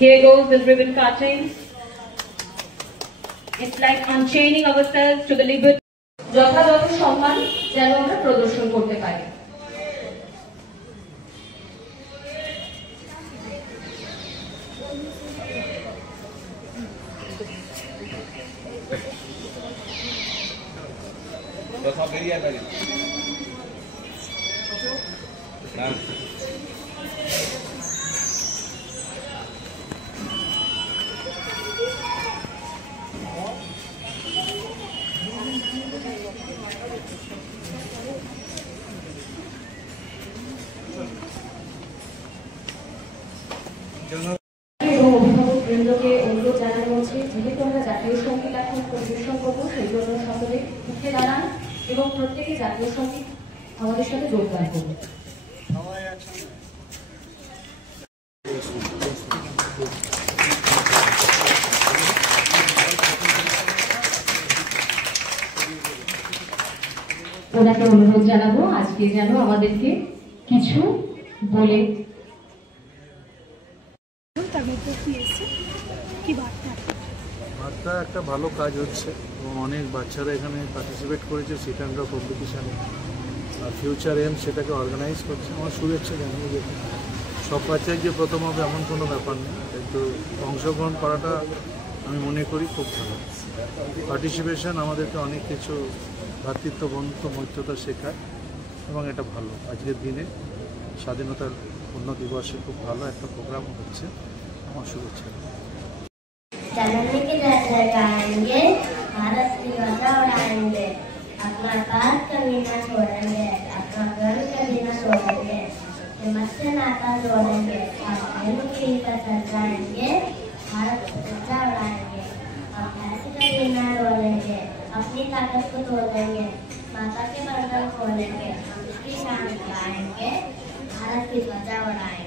Here goes this ribbon cutting. It's like unchaining ourselves to the liberty. যথাযথ সম্মান যেন আমরা প্রদর্শন করতে পারি। অভিভাবকবৃন্দকে অনুরোধ জানানো হচ্ছে, যেহেতু আমরা জাতীয় সঙ্গীত এখন পরিবেশন করবো, সেই জন্য সকলে উঠে দাঁড়ান এবং প্রত্যেকে জাতীয় সঙ্গীত আমাদের সাথে যোগদান করুন। ওনাকে অনুরোধ জানাবো আজকে যেন আমাদেরকে কিছু বলে। বার্তা একটা ভালো কাজ হচ্ছে এবং অনেক বাচ্চারা এখানে পার্টিসিপেট করেছে সিকান্ড্রা কম্পিটিশানে, আর ফিউচার এম সেটাকে অর্গানাইজ করছে। আমার শুভেচ্ছা জানিয়ে যে সব বাচ্চাই যে প্রথম হবে এমন কোনো ব্যাপার নেই, কিন্তু অংশগ্রহণ করাটা আমি মনে করি খুব ভালো। পার্টিসিপেশন আমাদেরকে অনেক কিছু ভ্রাতৃত্ব, বন্ধুত্ব, মৈত্রতা শেখায় এবং এটা ভালো। আজকের দিনে স্বাধীনতার পূর্ণ দিবসে খুব ভালো একটা প্রোগ্রাম হচ্ছে। আমার শুভেচ্ছা। गाएंगे भारत की ध्वजा उड़ाएंगे, अपना काज कभी न छोड़ेंगे, अपना गर्व कभी न छोड़ेंगे, हिम्मत से नाता जोड़ेंगे, की कसर जाएंगे, भारत की ध्वजा उड़ाएंगे, हम ऐसे कभी न रोलेंगे, अपनी ताकत को तोड़ेंगे, माता के बर्तन खोलेंगे, हम इसकी शान गाएंगे, भारत की ध्वजा उड़ाएंगे।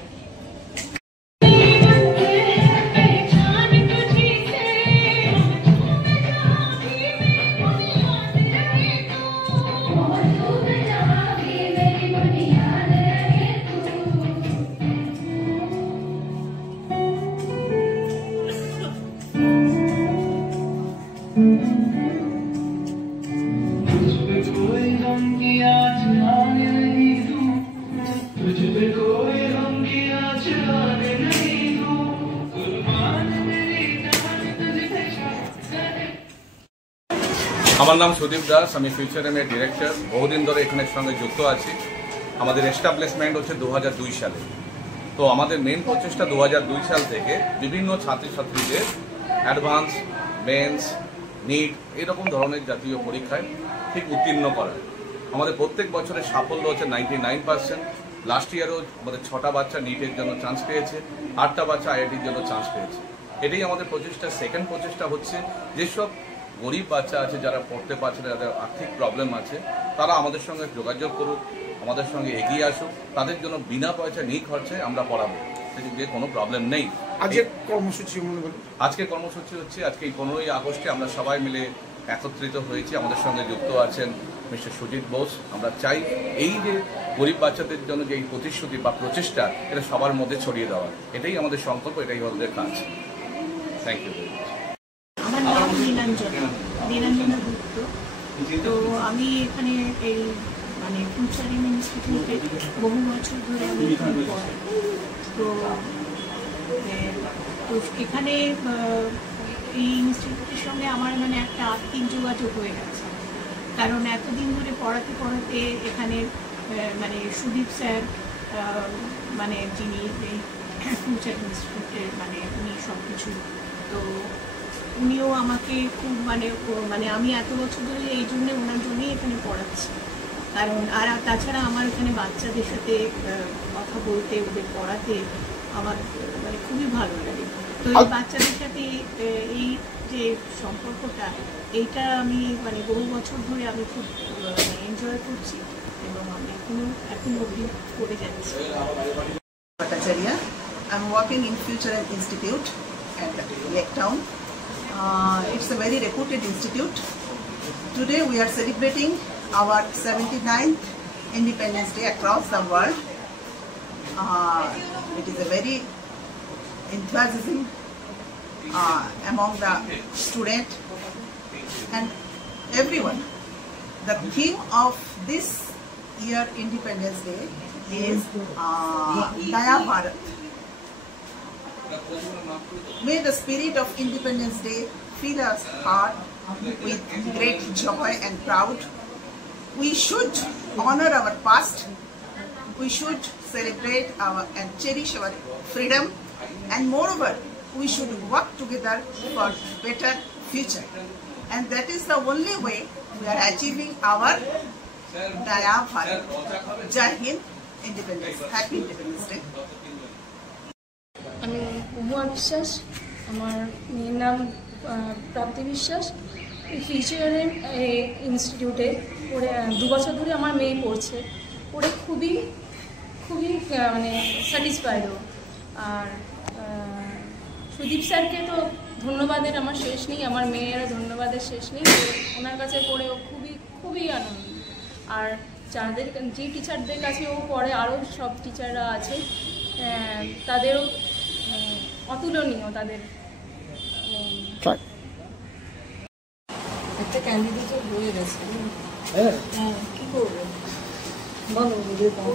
আমার নাম সুদীপ দাস, আমি ফিউচার এম এর ডিরেক্টর। বহুদিন ধরে এখানের সঙ্গে যুক্ত আছি। আমাদের এস্টাবলিশমেন্ট হচ্ছে 2002 সালে। তো আমাদের মেন প্রচেষ্টা 2002 সাল থেকে বিভিন্ন ছাত্রছাত্রীদের অ্যাডভান্স, মেন্স, নিট এরকম ধরনের জাতীয় পরীক্ষায় ঠিক উত্তীর্ণ করা। আমাদের প্রত্যেক বছরের সাফল্য হচ্ছে 99%। লাস্ট ইয়ারও আমাদের 6টা বাচ্চা নিটের জন্য চান্স পেয়েছে, 8টা বাচ্চা আইআইটির জন্য চান্স পেয়েছে। এটাই আমাদের প্রচেষ্টা। সেকেন্ড প্রচেষ্টা হচ্ছে যেসব গরিব বাচ্চা আছে, যারা পড়তে পারছে না, যাদের আর্থিক প্রবলেম আছে, তারা আমাদের সঙ্গে যোগাযোগ করুক, আমাদের সঙ্গে এগিয়ে আসুক। তাদের জন্য বিনা পয়সা নিখরচায় আমরা পড়াবো, যে কোনো প্রবলেম নেই। আজকের কর্মসূচি আজকের কর্মসূচি হচ্ছে আজকে এই 15ই আগস্টে আমরা সবাই মিলে একত্রিত হয়েছি। আমাদের সঙ্গে যুক্ত আছেন মিস্টার সুজিত বোস। আমরা চাই এই যে গরিব বাচ্চাদের জন্য যে এই প্রতিশ্রুতি বা প্রচেষ্টা, এটা সবার মধ্যে ছড়িয়ে দেওয়া। এটাই আমাদের সংকল্প, এটাই আমাদের কাজ। Thank you. আমার নাম নীলাঞ্জনা গুপ্ত। তো আমি এখানে এই মানে ফিউচার এম ইনস্টিটিউটে বহু বছর ধরে আমি এখানে পড়াই। তো এখানে এই ইনস্টিটিউটের সঙ্গে আমার মানে একটা আত্মিক যোগাযোগ হয়ে গেছে, কারণ এতদিন ধরে পড়াতে পড়াতে এখানে মানে সুদীপ স্যার, মানে যিনি এই ফিউচার ইনস্টিটিউটের মানে উনি সব কিছু, তো উনিও আমাকে খুব মানে আমি এত বছর ধরে এই জন্য ওনার জন্যই এখানে পড়াচ্ছি। কারণ আর তাছাড়া আমার এখানে বাচ্চাদের সাথে কথা বলতে, ওদের পড়াতে আমার মানে খুবই ভালো লাগে। তো এই বাচ্চাদের সাথে এই যে সম্পর্কটা, এইটা আমি মানে বহু বছর ধরে আমি খুব এনজয় করছি এবং আমি এখন অবধি করে যাচ্ছি। Bhattacharya. I'm working in Future M Institute at Lake Town. It's a very reputed institute. Today we are celebrating our 79th Independence Day across the world. It is a very enthusiasm among the student and everyone. The theme of this year Independence Day is Naya Bharat. May the spirit of Independence Day fill us heart with great joy and proud. We should honor our past. We should celebrate and cherish our freedom, and moreover, we should work together for better future. And that is the only way we are achieving our Naya Bharat. Jai Hind, Independence. Happy Independence Day. আমি উমা বিশ্বাস, আমার মেয়ের নাম প্রাপ্তি বিশ্বাস। Future ইনস্টিটিউটে পড়ে 2 বছর ধরে আমার মেয়ে পড়ছে, পড়ে খুবই মানে স্যাটিসফাইড। আর সুদীপ স্যারকে তো ধন্যবাদের আমার শেষ নেই, আমার মেয়েরও ধন্যবাদের শেষ নেই। ওনার কাছে পড়েও খুবই আনন্দ। আর যে টিচারদের কাছে ও পড়ে, আরও সব টিচাররা আছে, তাদেরও অতুলনীয়। তাদের একটা ক্যান্ডিডেট হয়ে গেছে, হ্যাঁ কি করবে বলো? ভালো